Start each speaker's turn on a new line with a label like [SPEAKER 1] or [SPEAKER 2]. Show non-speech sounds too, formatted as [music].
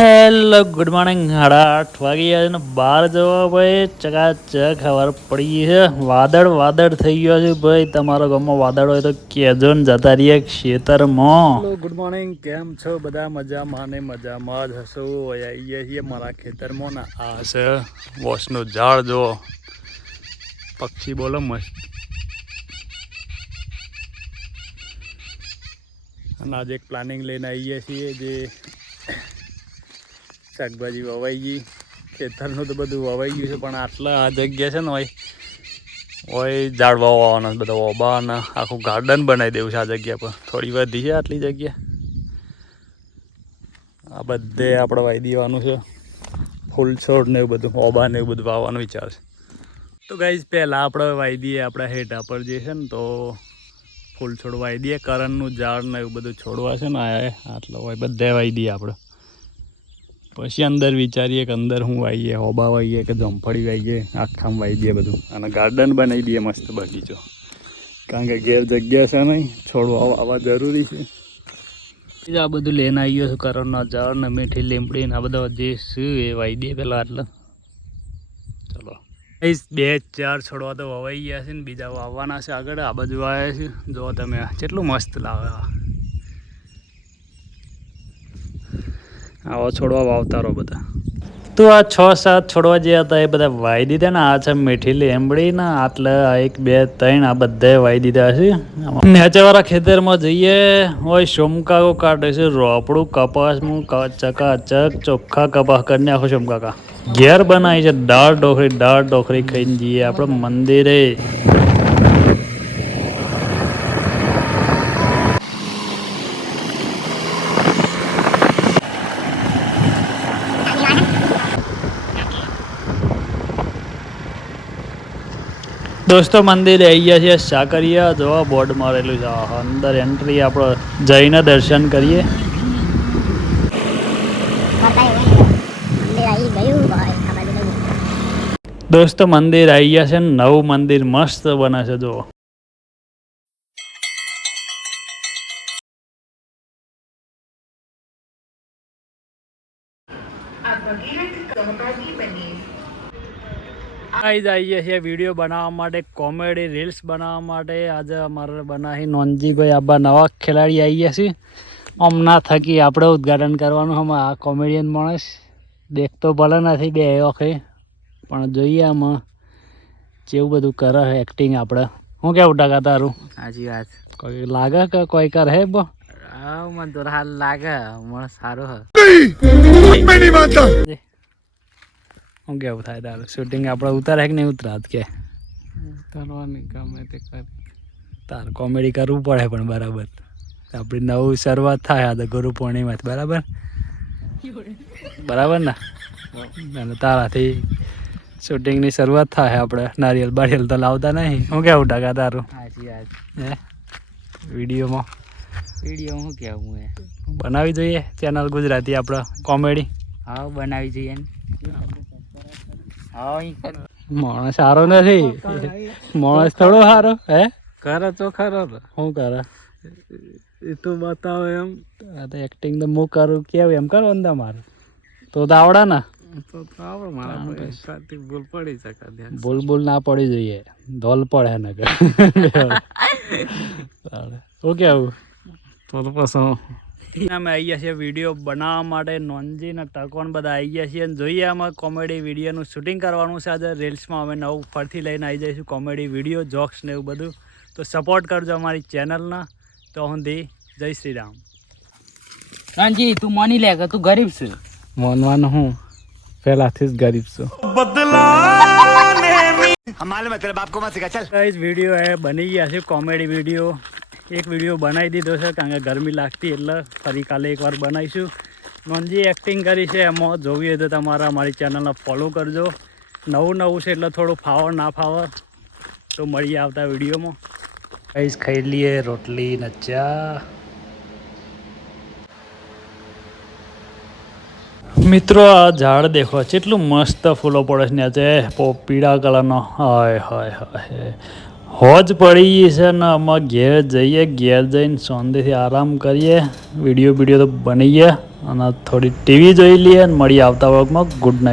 [SPEAKER 1] Hello, good morning સાડા આઠ વાગી ગયા છે ને બહાર જવા ભાઈ ચકાચક ખબર પડી છે. વાદળ વાદળ થઈ ગયો છે ભાઈ. તમારો ગામમાં વાદળ હોય તો કહેજો ને જતા રહીએ ખેતરમાં ગુડ મોર્નિંગ. કેમ છો? બધા મજામાં ને મજામાં જ હશો. આવીએ છીએ મારા ખેતરમાં ને આ છે વોશનું ઝાડ જો પક્ષી બોલો મસ્ત. અને આજે એક પ્લાનિંગ લઈને આવીએ છીએ જે શાકભાજી વવાઈ ગઈ. ખેતરનું તો બધું વવાઈ ગયું છે, પણ આટલા આ જગ્યા છે ને હોય હોય ઝાડવા વાવવાના છે બધા ઓબા આખું ગાર્ડન બનાવી દેવું છે આ જગ્યા પર. થોડી વધી છે આટલી જગ્યા. આ બધે આપણે વાવી દેવાનું છે. ફૂલ છોડ ને એવું બધું, ઓબા ને એવું બધું વાવવાનો વિચાર છે. તો ગાઈઝ પહેલાં આપણે વાવી દઈએ આપણા હેઠા પર જે છે ને, તો ફૂલ છોડ વાવી દઈએ, કરણનું ઝાડ ને એવું બધું છોડવા છે ને આટલો હોય, બધે વાવી દઈએ આપણે. પછી અંદર વિચારીએ કે અંદર હું વાવીએ હોબા વાઈએ કે જમફળી વાઈએ, આખામાં વાવી દઈએ બધું. અને ગાર્ડન બનાવી દઈએ મસ્ત બગીચો. કારણ કે ઘેર જગ્યા છે નહીં છોડવા વાવવા જરૂરી છે. આ બધું લઈને આવી ગયો છું કરોડના ઝાડ ને મીઠી લીમડી ને આ બધા જે શું એ વાવી દઈએ પેલા એટલે. ચલો. બે ચાર છોડવા તો વવાઈ ગયા છે ને, બીજા વાવવાના છે આગળ, આ બાજુ આવ્યા છે. જો તમે, કેટલું મસ્ત લાવે આવા છોડવા વાવતા રહો બધા. તો આ છ સાત છોડવા જે હતા એ બધા વાવી દીધા ને આ છે મીઠી લીમડી ને આટલે એક, બે, ત્રણ આ બધા વાવી દીધા છે. ખેતર ખેતરમાં જઈએ હોય સોમકાકો કાઢે છે, રોપડું કપાસનું ચકાચક, ચોખ્ખા કપાસ કરી આખો સોમકાકા ઘેર બનાવી છે, દાળ ઢોકળી દાળ ઢોકળી ખાઈને જઈએ આપણે મંદિરે. દોસ્તો, મંદિરે આવી ગયા છીએ સાકરિયા જોવા, બોર્ડ મારેલું છે. અંદર એન્ટ્રી આપણે જઈને દર્શન કરીએ. દોસ્તો, મંદિર આવી ગયા છે નવું મંદિર મસ્ત બને છે જો આવી જઈએ છીએ વીડિયો બનાવવા માટે કોમેડી રીલ્સ બનાવવા માટે. આજે અમારે બનાવી નોનજીભાઈ આબા નવા ખેલાડી આવી ગયા છે ના થકી આપણે ઉદઘાટન કરવાનું હમણાં આ કોમેડિયન માણસ દેખતો ભલે નથી બે વખતે પણ જોઈએ આમાં જેવું બધું કરે એક્ટિંગ આપણે. હું કેવું ટકા તારું?
[SPEAKER 2] સાચી વાત.
[SPEAKER 1] કોઈ લાગે કે કોઈ કરે હે બો?
[SPEAKER 2] હા મને તો હાલ લાગે મને સારું હ
[SPEAKER 1] હું કેવું થાય તારું શૂટિંગ આપણે ઉતારે કે નહીં ઉતરાત કે?
[SPEAKER 2] ઉતારવાની ગમે તે કર.
[SPEAKER 1] તાર કોમેડી કરવું પડે પણ બરાબર. આપણી નવું શરૂઆત થાય આ તો ગુરુ પૂર્ણિમાથી બરાબર? બરાબર ને? અને તારાથી શૂટિંગની શરૂઆત થાય આપણે. નારિયેલ બારિયેલ તો લાવતા નહીં. હું કેવું ટકા તારું? હે? વિડીયોમાં?
[SPEAKER 2] વીડિયો હું કેવું એ
[SPEAKER 1] બનાવી જોઈએ ચેનલ ગુજરાતી આપણે કોમેડી?
[SPEAKER 2] હા બનાવી જોઈએ ને.
[SPEAKER 1] માણસ સારો નથી. માણસ થોડો સારો હે?
[SPEAKER 2] કરે તો ખરો
[SPEAKER 1] શું કરે?
[SPEAKER 2] એ તો બતાવે એમ.
[SPEAKER 1] આ તો એક્ટિંગ તો હું કરું કેવું એમ કરો અંદા મારે. તો તો આવડે ને?
[SPEAKER 2] તો આવડે મારા ભૂલ પડી શકે ભૂલ
[SPEAKER 1] બોલ ના પડી જોઈએ. ધોલ પડે ને કે [laughs] શું કેવું?
[SPEAKER 2] તો તો પછી
[SPEAKER 1] અમે આવી ગયા છીએ વીડિયો બનાવવા માટે. નોનજી ને બધા આવી ગયા છીએ. અને જોઈએ આમાં કોમેડી વિડીયોનું શૂટિંગ કરવાનું છે. આજે રીલ્સમાં અમે નવું ફરથી લઈને આવી જઈશું. કોમેડી વીડિયો જોક્સ ને એવું બધું. તો સપોર્ટ કરજો અમારી ચેનલના તો હું દી. જય શ્રી રામ.
[SPEAKER 2] કાંજી તું માની લે કે તું ગરીબ છે?
[SPEAKER 1] માનવાનો હું પહેલાથી જ ગરીબ છું. ગાઈઝ વીડિયો એ બની ગયા છે કોમેડી વીડિયો. એક વીડિયો બનાવી દીધો છે કારણ કે ગરમી લાગતી એટલે ફરી કાલે એકવાર બનાવીશું. નોનજી એક્ટિંગ કરી છે એમાં જોવી હોય તો તમારા અમારી ચેનલને ફોલો કરજો. નવું નવું છે એટલે થોડું ફાવર ના ફાવર. તો મળીએ આવતા વિડીયોમાં. ગાઈઝ ખાઈ લઈએ રોટલી નચ્ચા મિત્રો આ ઝાડ દેખો કેટલું મસ્ત ફૂલો પડે છે ને આજે પીળા કલરનો. હાય હાય હાય. હોજ પડી ગઈ છે ને અમે ઘેર જઈએ, ઘેર જઈને શાંતિથી આરામ કરીએ. વીડિયો વીડિયો તો બની ગયા અને થોડી ટીવી જોઈ લઈએ અને મળીએ આવતા વર્ગમાં ગુડ નાઇટ